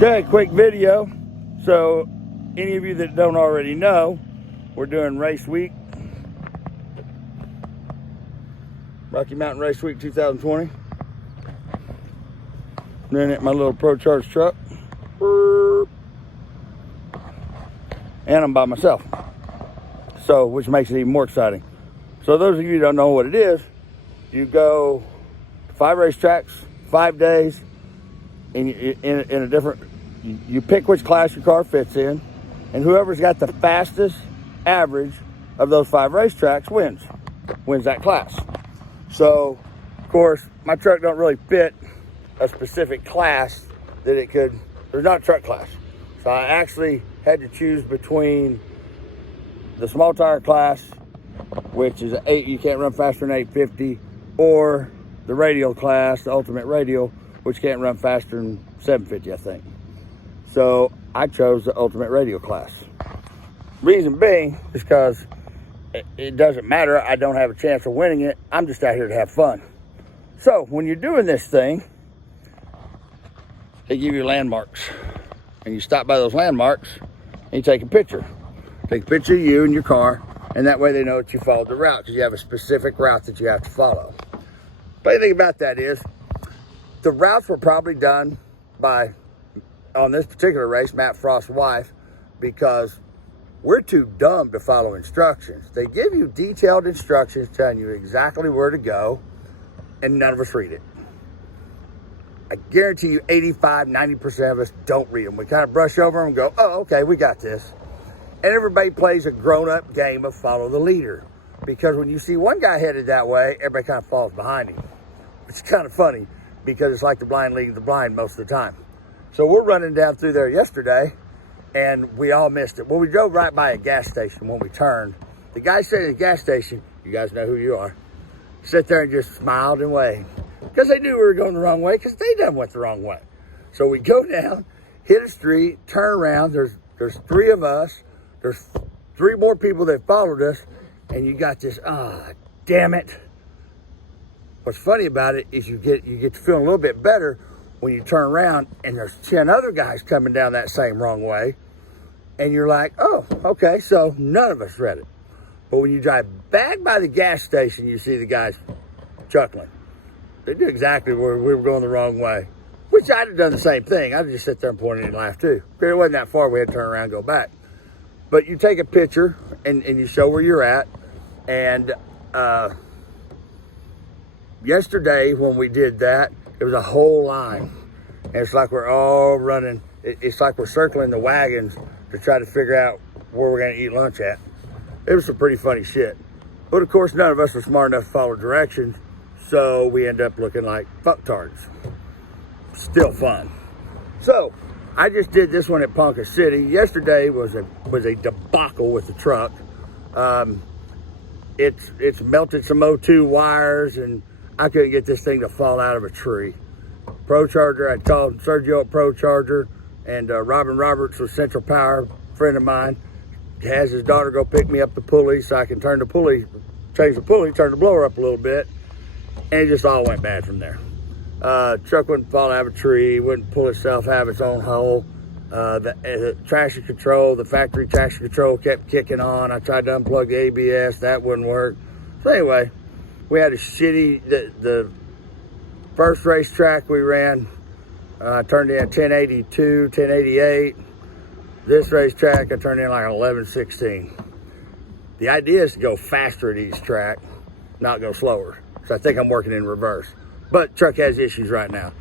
Okay, quick video. So, any of you that don't already know, we're doing Race Week. Rocky Mountain Race Week 2020. Doing it in my little Pro Charge truck. And I'm by myself. So, which makes it even more exciting. So, those of you who don't know what it is, you go 5 racetracks, 5 days, in a different, you pick which class your car fits in, and whoever's got the fastest average of those 5 racetracks wins that class. So, of course, my truck don't really fit a specific class that it could, there's not a truck class. So I actually had to choose between the small tire class, which is you can't run faster than 850, or the radial class, the ultimate radial, which can't run faster than 750, I think. So I chose the ultimate radial class. Reason being is because it doesn't matter. I don't have a chance of winning it. I'm just out here to have fun. So when you're doing this thing, they give you landmarks. And you stop by those landmarks and you take a picture. Take a picture of you and your car, and that way they know that you followed the route, because you have a specific route that you have to follow. But the thing about that is, the routes were probably done by, on this particular race, Matt Frost's wife, because we're too dumb to follow instructions. They give you detailed instructions telling you exactly where to go, and none of us read it. I guarantee you 85, 90% of us don't read them. We kind of brush over them and go, oh, okay, we got this. And everybody plays a grown-up game of follow the leader. Because when you see one guy headed that way, everybody kind of falls behind him. It's kind of funny, because it's like the blind leading the blind most of the time. So we're running down through there yesterday, and we all missed it. Well, we drove right by a gas station when we turned. The guy sitting at the gas station, you guys know who you are, sit there and just smiled and waved. Because they knew we were going the wrong way, because they done went the wrong way. So we go down, hit a street, turn around. There's 3 of us. There's 3 more people that followed us, and you got this, damn it. What's funny about it is you get to feel a little bit better when you turn around and there's 10 other guys coming down that same wrong way, and you're like, oh, okay, so none of us read it. But when you drive back by the gas station, you see the guys chuckling. They knew exactly where we were going the wrong way, which I'd have done the same thing. I'd just sit there and point and laugh too. It wasn't that far. We had to turn around and go back. But you take a picture and you show where you're at. And yesterday when we did that, it was a whole line. And it's like we're all running. It's like we're circling the wagons to try to figure out where we're going to eat lunch at. It was some pretty funny shit. But of course, none of us were smart enough to follow directions. So we end up looking like fucktards. Still fun. So I just did this one at Ponca City. Yesterday was a debacle with the truck. It's melted some O2 wires, and I couldn't get this thing to fall out of a tree. Pro Charger, I called Sergio at Pro Charger, and Robin Roberts with Central Power, a friend of mine, has his daughter go pick me up the pulley so I can turn the pulley, change the pulley, turn the blower up a little bit, and it just all went bad from there. Truck wouldn't fall out of a tree, wouldn't pull itself out of its own hole. The traction control, the factory traction control kept kicking on. I tried to unplug the ABS, that wouldn't work. So anyway, we had a shitty, the first racetrack we ran, turned in 1082, 1088. This racetrack, I turned in like 1116. The idea is to go faster at each track, not go slower. So I think I'm working in reverse. But truck has issues right now.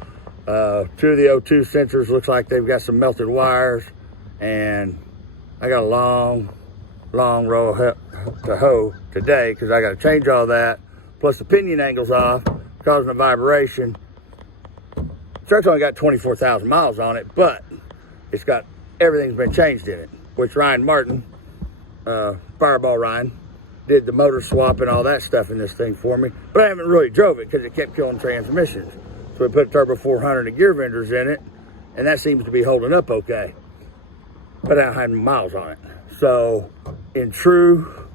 2 of the O2 sensors looks like they've got some melted wires, and I got a long row to hoe today because I got to change all that. Plus the pinion angle's off, causing a vibration. Truck's only got 24,000 miles on it, but it's got everything's been changed in it, which Ryan Martin, Fireball Ryan, did the motor swap and all that stuff in this thing for me, but I haven't really drove it because it kept killing transmissions. So we put Turbo 400 and gear vendors in it, and that seems to be holding up okay. But I don't have miles on it. So in true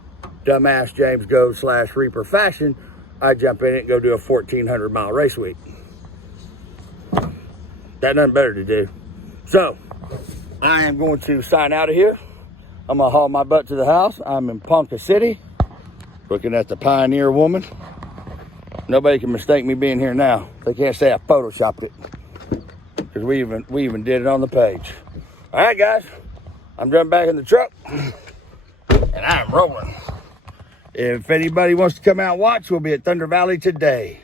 dumbass James Go / Reaper fashion, I jump in it and go do a 1,400 mile race week. Got nothing better to do. So, I am going to sign out of here. I'm going to haul my butt to the house. I'm in Ponca City, looking at the Pioneer Woman. Nobody can mistake me being here now. They can't say I photoshopped it, because we even did it on the page. All right, guys, I'm jumping back in the truck, and I'm rolling. If anybody wants to come out and watch, we'll be at Thunder Valley today.